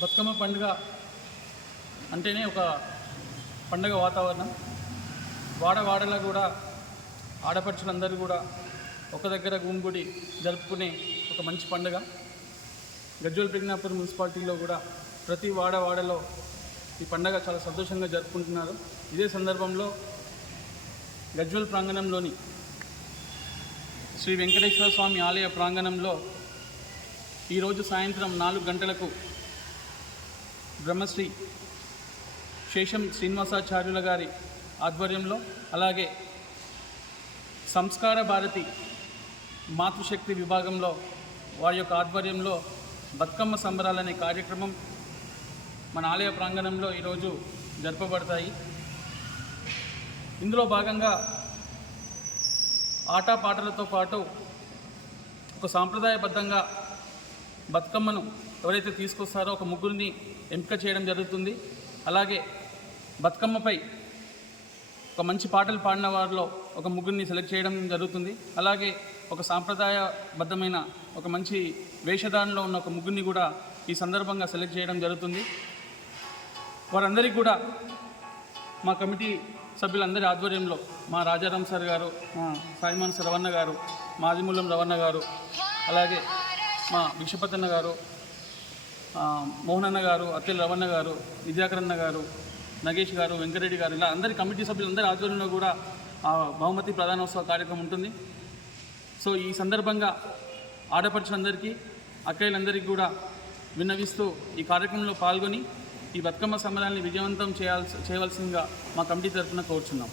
బతుకమ్మ పండుగ అంటేనే ఒక పండుగ వాతావరణం. వాడవాడలా కూడా ఆడపడుచులందరూ కూడా ఒక దగ్గర గుమిగూడి జరుపుకునే ఒక మంచి పండుగ. గజ్వేల్ ప్రజ్ఞాపూర్ మున్సిపాలిటీలో కూడా ప్రతి వాడవాడలో ఈ పండుగ చాలా సంతోషంగా జరుపుకుంటున్నారు. ఇదే సందర్భంలో గజ్వేల్ ప్రాంగణంలోని శ్రీ వెంకటేశ్వర స్వామి ఆలయ ప్రాంగణంలో ఈరోజు సాయంత్రం 4 గంటలకు బ్రహ్మశ్రీ శేషం శ్రీనివాసాచార్యుల గారి ఆధ్వర్యంలో, అలాగే సంస్కార భారతి మాతృశక్తి విభాగంలో వారి యొక్క ఆధ్వర్యంలో బతుకమ్మ సంబరాలనే కార్యక్రమం మన ఆలయ ప్రాంగణంలో ఈరోజు జరపబడతాయి. ఇందులో భాగంగా ఆటపాటలతో పాటు ఒక సాంప్రదాయబద్ధంగా బతుకమ్మను ఎవరైతే తీసుకొస్తారో ఒక ముగ్గురిని ఎంపిక చేయడం జరుగుతుంది. అలాగే బతుకమ్మపై ఒక మంచి పాటలు పాడిన వారిలో ఒక ముగ్గురిని సెలెక్ట్ చేయడం జరుగుతుంది. అలాగే ఒక సాంప్రదాయబద్ధమైన ఒక మంచి వేషధారణలో ఉన్న ఒక ముగ్గురిని కూడా ఈ సందర్భంగా సెలెక్ట్ చేయడం జరుగుతుంది. వారందరికీ కూడా మా కమిటీ సభ్యులందరి ఆధ్వర్యంలో మా రాజారాం సార్ గారు, మా సాయిమాన్ రవణ గారు, మా ఆదిమూలం రవణ గారు, అలాగే మా విశ్వపతన్న గారు, మోహనన్న గారు, అత్తెల రవణ గారు, విద్యాకరన్న గారు, నగేష్ గారు, వెంకరెడ్డి గారు, ఇలా అందరి కమిటీ సభ్యులందరి ఆధ్వర్యంలో కూడా బహుమతి ప్రధానోత్సవ కార్యక్రమం ఉంటుంది. సో ఈ సందర్భంగా ఆడపడుచులందరికీ, అక్కయ్యలందరికీ కూడా విన్నవిస్తూ ఈ కార్యక్రమంలో పాల్గొని ఈ బతుకమ్మ సంబరాన్ని విజయవంతం చేయవలసిందిగా మా కమిటీ తరఫున కోరుచున్నాం.